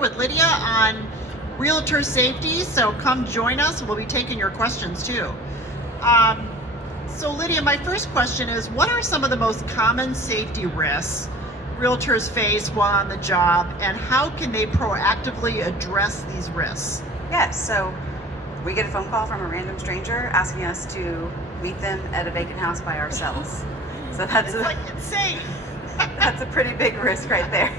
with Lydia on realtor safety, so come join us. We'll be taking your questions too. So Lydia, my first question is, what are some of the most common safety risks realtors face while on the job, and how can they proactively address these risks? Yes, so we get a phone call from a random stranger asking us to meet them at a vacant house by ourselves. So that's like insane. That's a pretty big risk right there.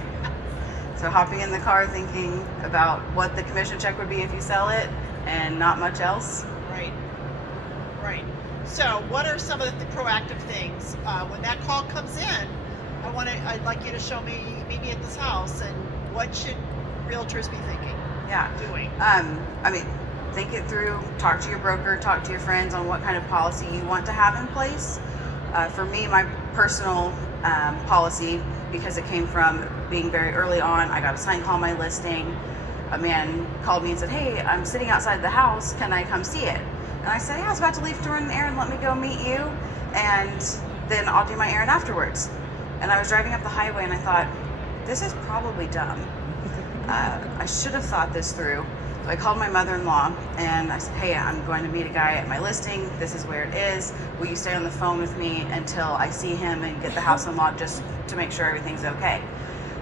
So hopping in the car thinking about what the commission check would be if you sell it and not much else. Right. So what are some of the proactive things when that call comes in? I'd like you to show me maybe at this house, and what should realtors be thinking? Doing. Think it through, talk to your broker, talk to your friends on what kind of policy you want to have in place. For me, my personal policy, because it came from being very early on, I got a sign call on my listing. A man called me and said, "Hey, I'm sitting outside the house, can I come see it?" And I said, "Yeah, I was about to leave to run an errand, let me go meet you, and then I'll do my errand afterwards." And I was driving up the highway and I thought, this is probably dumb. I should have thought this through. So I called my mother-in-law and I said, "Hey, I'm going to meet a guy at my listing. This is where it is. Will you stay on the phone with me until I see him and get the house unlocked, just to make sure everything's okay?"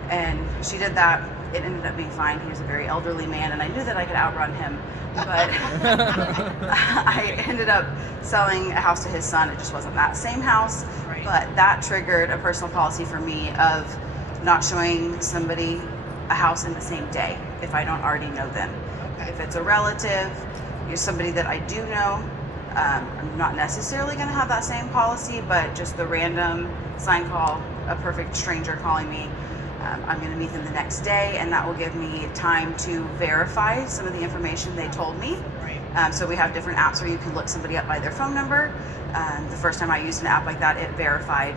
And she did that. It ended up being fine. He was a very elderly man and I knew that I could outrun him. But I ended up selling a house to his son. It just wasn't that same house. Right. But that triggered a personal policy for me of not showing somebody a house in the same day if I don't already know them. Okay. If it's a relative, somebody that I do know, I'm not necessarily going to have that same policy, but just the random sign call, a perfect stranger calling me, I'm going to meet them the next day, and that will give me time to verify some of the information they told me. Right. So we have different apps where you can look somebody up by their phone number. The first time I used an app like that, it verified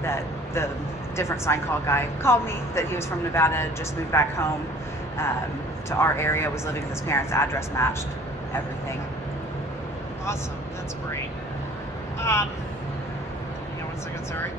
that the different sign call guy called me, that he was from Nevada, just moved back home to our area, was living with his parents, address matched, everything. Awesome, that's great. One second, sorry.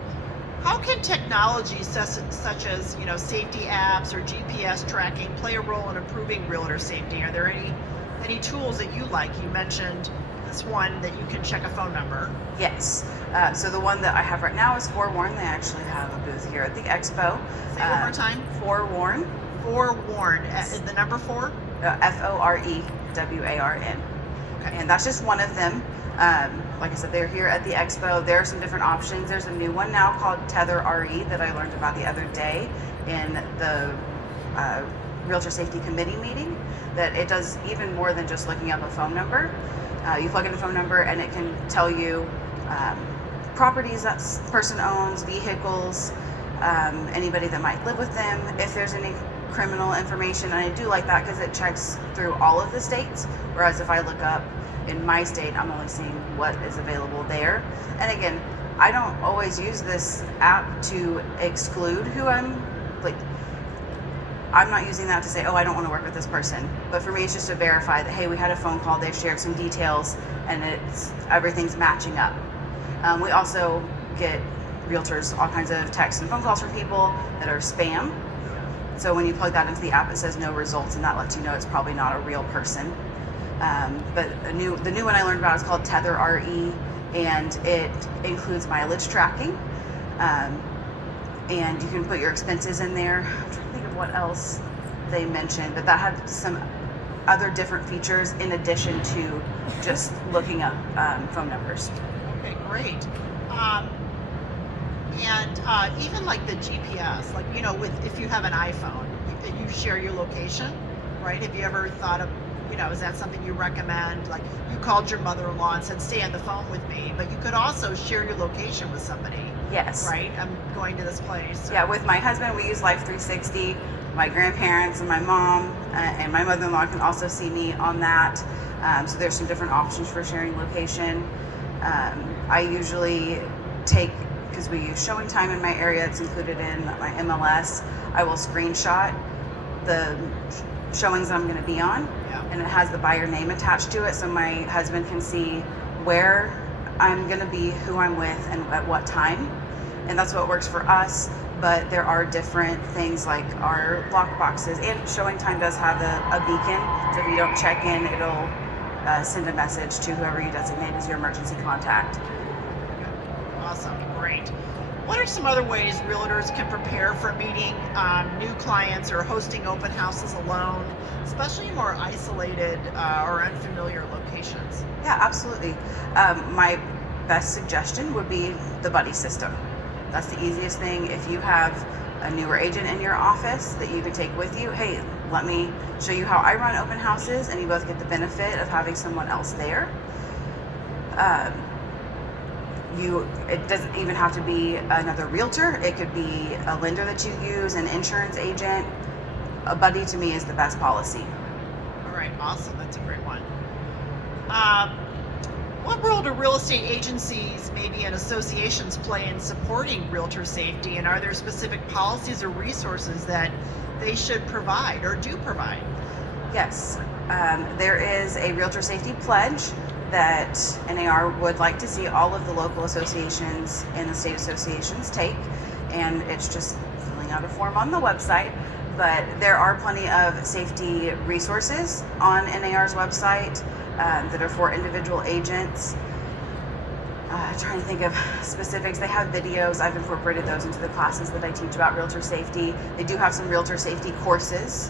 How can technology such as safety apps or GPS tracking play a role in improving realtor safety? Are there any tools that you like? You mentioned this one that you can check a phone number. Yes. So the one that I have right now is Forewarn. They actually have a booth here at the Expo. Say it one more time. Forewarn. Forewarn. The number 4? Forewarn. Okay. And that's just one of them. Like I said, they're here at the Expo. There are some different options. There's a new one now called Tether RE that I learned about the other day in the Realtor Safety Committee meeting, that it does even more than just looking up a phone number. You plug in a phone number and it can tell you properties that person owns, vehicles, anybody that might live with them, if there's any criminal information. And I do like that because it checks through all of the states, whereas if I look up in my state, I'm only seeing what is available there. And again, I don't always use this app to exclude who I'm not using that to say, oh, I don't want to work with this person. But for me, it's just to verify that, hey, we had a phone call, they've shared some details, and everything's matching up. We also get realtors all kinds of texts and phone calls from people that are spam. So when you plug that into the app, it says no results, and that lets you know it's probably not a real person. But the new one I learned about is called Tether RE, and it includes mileage tracking. And you can put your expenses in there. I'm trying to think of what else they mentioned, but that had some other different features in addition to just looking up phone numbers. Okay, great. And even like the GPS, if you have an iPhone, you share your location, right? Have you ever thought of, is that something you recommend? Like, you called your mother-in-law and said, stay on the phone with me, but you could also share your location with somebody. Yes. Right? I'm going to this place. Yeah, with my husband, we use Life 360. My grandparents and my mom and my mother-in-law can also see me on that. So there's some different options for sharing location. I usually take, because we use showing time in my area, it's included in my MLS, I will screenshot the showings that I'm going to be on. Yeah. And it has the buyer name attached to it, so my husband can see where I'm going to be, who I'm with, and at what time. And that's what works for us. but there are different things like our lock boxes, and Showing Time does have a beacon, so if you don't check in, it'll send a message to whoever you designate as your emergency contact. Awesome, great. What are some other ways realtors can prepare for meeting new clients or hosting open houses alone, especially in more isolated or unfamiliar locations? Yeah, absolutely. My best suggestion would be the buddy system. That's the easiest thing. If you have a newer agent in your office that you can take with you, hey, let me show you how I run open houses, and you both get the benefit of having someone else there. It doesn't even have to be another realtor. It could be a lender that you use, an insurance agent. A buddy to me is the best policy. All right, awesome. That's a great one. What role do real estate agencies, maybe and associations, play in supporting realtor safety? And are there specific policies or resources that they should provide or do provide? Yes, there is a realtor safety pledge that NAR would like to see all of the local associations and the state associations take, and it's just filling out a form on the website. But there are plenty of safety resources on NAR's website that are for individual agents. Trying to think of specifics. They have videos. I've incorporated those into the classes that I teach about realtor safety. They do have some realtor safety courses,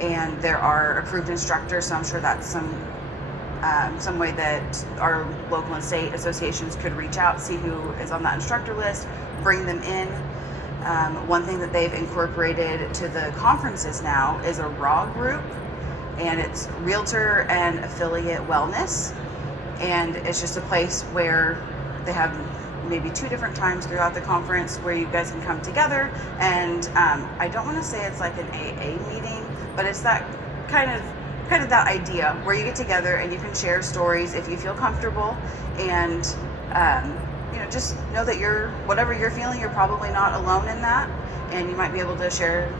and there are approved instructors, so I'm sure that's some way that our local and state associations could reach out, see who is on that instructor list, bring them in. One thing that they've incorporated to the conferences now is a RAW group, and it's Realtor and Affiliate Wellness, and it's just a place where they have maybe 2 different times throughout the conference where you guys can come together, and I don't want to say it's like an AA meeting, but it's that kind of that idea where you get together and you can share stories if you feel comfortable, and just know that whatever you're feeling, you're probably not alone in that, and you might be able to share,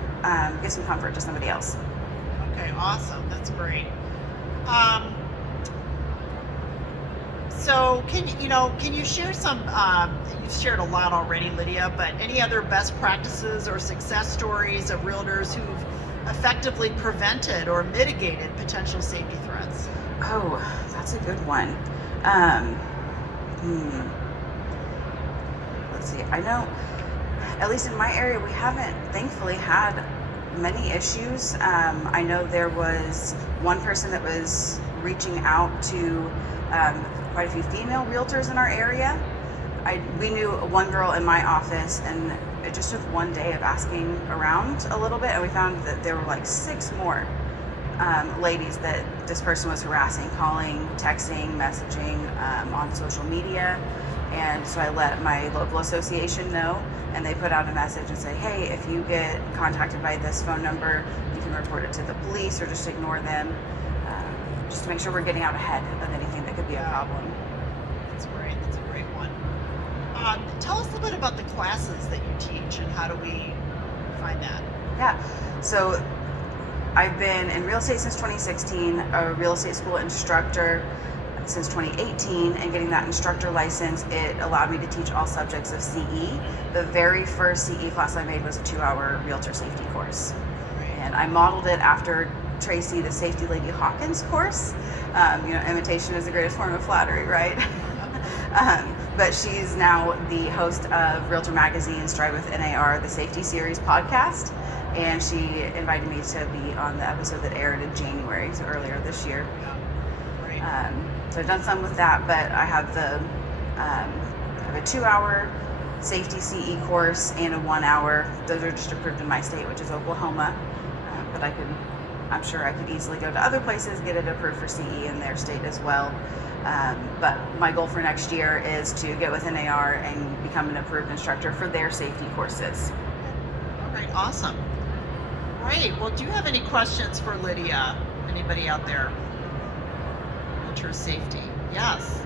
give some comfort to somebody else. Okay, awesome. That's great. So can you share some, you've shared a lot already, Lydia, but any other best practices or success stories of realtors who've effectively prevented or mitigated potential safety threats? Oh, that's a good one. Let's see. I know, at least in my area, we haven't thankfully had many issues. I know there was one person that was reaching out to quite a few female realtors in our area. We knew one girl in my office, and it just took one day of asking around a little bit, and we found that there were like 6 more ladies that this person was harassing, calling, texting, messaging on social media. And so I let my local association know, and they put out a message and say, hey, if you get contacted by this phone number, you can report it to the police or just ignore them, just to make sure we're getting out ahead of anything that could be a problem. That's great. That's a great one. Tell us a little bit about the classes that you teach, and how do we find that? Yeah, so I've been in real estate since 2016, a real estate school instructor since 2018, and getting that instructor license, it allowed me to teach all subjects of CE. The very first CE class I made was a 2-hour realtor safety course. And I modeled it after Tracy, the Safety Lady Hawkins course. Imitation is the greatest form of flattery, right? But she's now the host of Realtor Magazine's Strive with NAR, the Safety Series podcast. And she invited me to be on the episode that aired in January, so earlier this year. So I've done some with that, but I have have a 2-hour safety CE course and a 1-hour. Those are just approved in my state, which is Oklahoma. But I'm sure I could easily go to other places, get it approved for CE in their state as well. But my goal for next year is to get with NAR and become an approved instructor for their safety courses. All right, awesome. Great. Well, do you have any questions for Lydia? Anybody out there? Realtor safety. Yes.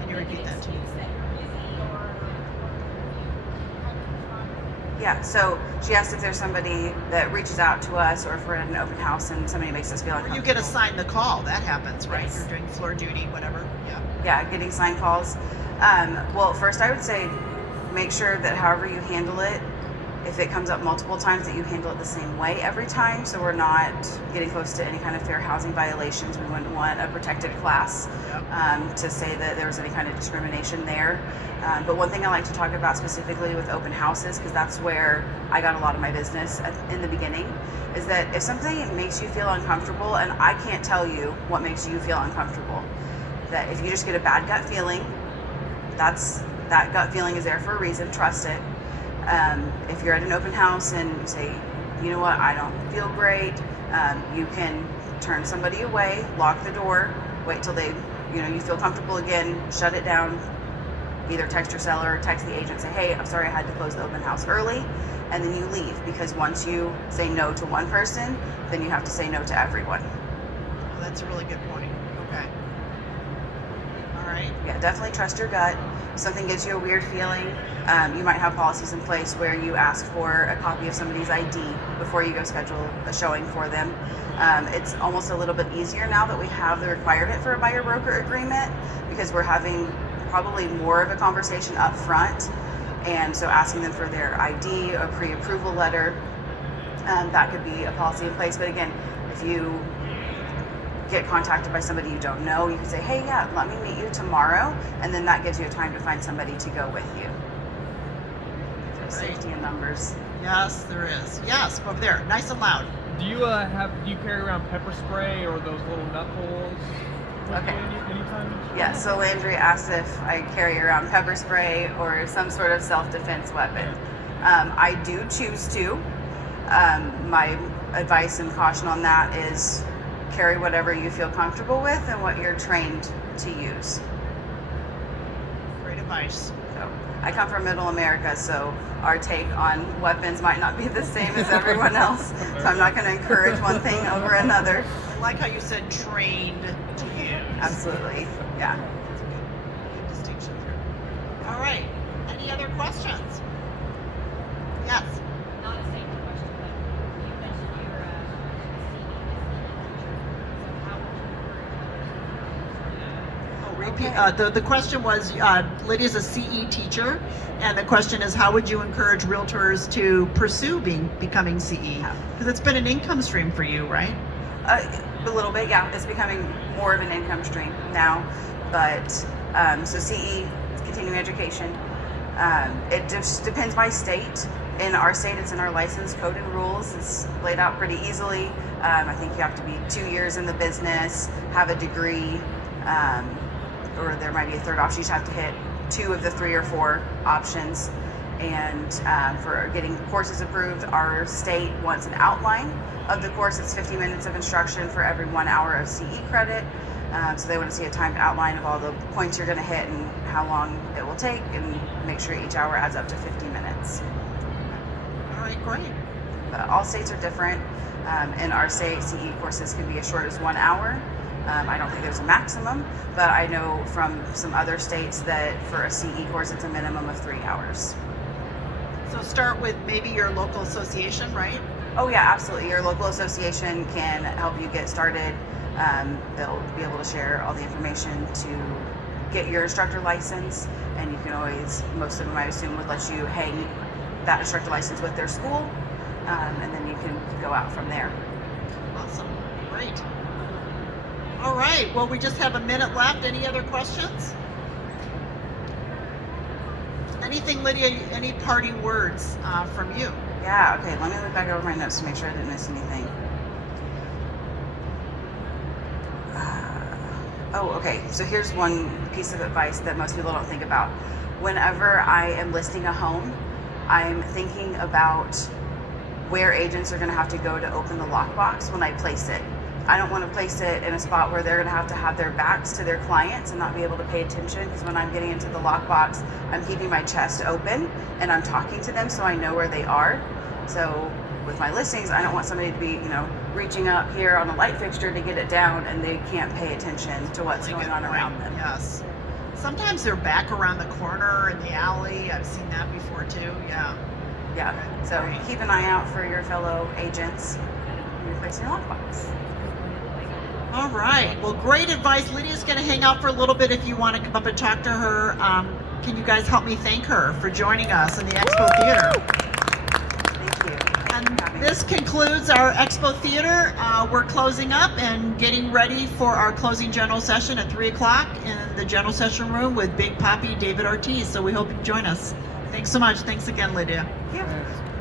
Can you repeat that to me? Yeah, so she asked if there's somebody that reaches out to us, or if we're at an open house and somebody makes us feel Or uncomfortable. you get assigned the call. That happens, right? Yes. You're doing floor duty, whatever. Yeah. Yeah, getting signed calls. Well, first I would say make sure that however you handle it, if it comes up multiple times, that you handle it the same way every time, so we're not getting close to any kind of fair housing violations. We wouldn't want a protected class to say that there was any kind of discrimination there. But one thing I like to talk about specifically with open houses, because that's where I got a lot of my business in the beginning, is that if something makes you feel uncomfortable, and I can't tell you what makes you feel uncomfortable, that if you just get a bad gut feeling, that gut feeling is there for a reason, trust it. If you're at an open house and you say, you know what, I don't feel great, you can turn somebody away, lock the door, wait till you feel comfortable again, shut it down, either text your seller or text the agent, say, hey, I'm sorry I had to close the open house early, and then you leave, because once you say no to one person, then you have to say no to everyone. Well, that's a really good point. Okay. All right. Yeah, definitely trust your gut. If something gives you a weird feeling, you might have policies in place where you ask for a copy of somebody's ID before you go schedule a showing for them. It's almost a little bit easier now that we have the requirement for a buyer broker agreement, because we're having probably more of a conversation up front, and so asking them for their ID, a pre-approval letter, that could be a policy in place. But again, if you get contacted by somebody you don't know, you can say, hey, yeah, let me meet you tomorrow, and then that gives you a time to find somebody to go with you. There's safety in numbers. Yes, there is. Yes, over there, nice and loud. Do you carry around pepper spray or those little nut holes? Okay. Anytime? Yeah, so Landry asked if I carry around pepper spray or some sort of self-defense weapon. I do choose to. My advice and caution on that is carry whatever you feel comfortable with and what you're trained to use. Great advice. So I come from Middle America, so our take on weapons might not be the same as everyone else. So I'm not going to encourage one thing over another. I like how you said trained to use. Absolutely, yeah. Good distinction there. All right. Any other questions? Yes. Not a safety question, but you mentioned you were a CE teacher. So how would you encourage others to Oh, repeat. The question was, Lydia's a CE teacher, and the question is, how would you encourage realtors to pursue becoming CE? Because it's been an income stream for you, right? A little bit, yeah. It's becoming more of an income stream now. But so CE, continuing education. It just depends by state. In our state, it's in our license code and rules. It's laid out pretty easily. I think you have to be 2 years in the business, have a degree, or there might be a third option. You just have to hit 2 of the 3 or 4 options. And for getting courses approved, our state wants an outline of the course. It's 50 minutes of instruction for every 1 hour of CE credit. So they want to see a timed outline of all the points you're going to hit and how long it will take, and make sure each hour adds up to 50 minutes. All right, great. All states are different. In our state, CE courses can be as short as 1 hour. I don't think there's a maximum, but I know from some other states that for a CE course, it's a minimum of 3 hours. So start with maybe your local association, right? Oh yeah, absolutely. Your local association can help you get started. They'll be able to share all the information to get your instructor license, and you can always, most of them I assume would let you hang that instructor license with their school, and then you can go out from there. Awesome. Great. All right. Well, we just have a minute left. Any other questions? Anything, Lydia? Any parting words from you? Yeah, okay, let me look back over my notes to make sure I didn't miss anything. Okay, so here's one piece of advice that most people don't think about. Whenever I am listing a home, I'm thinking about where agents are going to have to go to open the lockbox when I place it. I don't want to place it in a spot where they're going to have their backs to their clients and not be able to pay attention, because when I'm getting into the lockbox, I'm keeping my chest open and I'm talking to them so I know where they are. So with my listings, I don't want somebody to be, reaching up here on a light fixture to get it down and they can't pay attention to what's going on around them. Yes. Sometimes they're back around the corner in the alley. I've seen that before too. Yeah. Yeah. So keep an eye out for your fellow agents when you're placing your lockbox. All right. Well, great advice. Lydia's going to hang out for a little bit if you want to come up and talk to her. Can you guys help me thank her for joining us in the Expo Theater? Thank you. Thank you for having me. This concludes our Expo Theater. We're closing up and getting ready for our closing general session at 3 o'clock in the general session room with Big Papi David Ortiz. So we hope you join us. Thanks so much. Thanks again, Lydia. Thank you.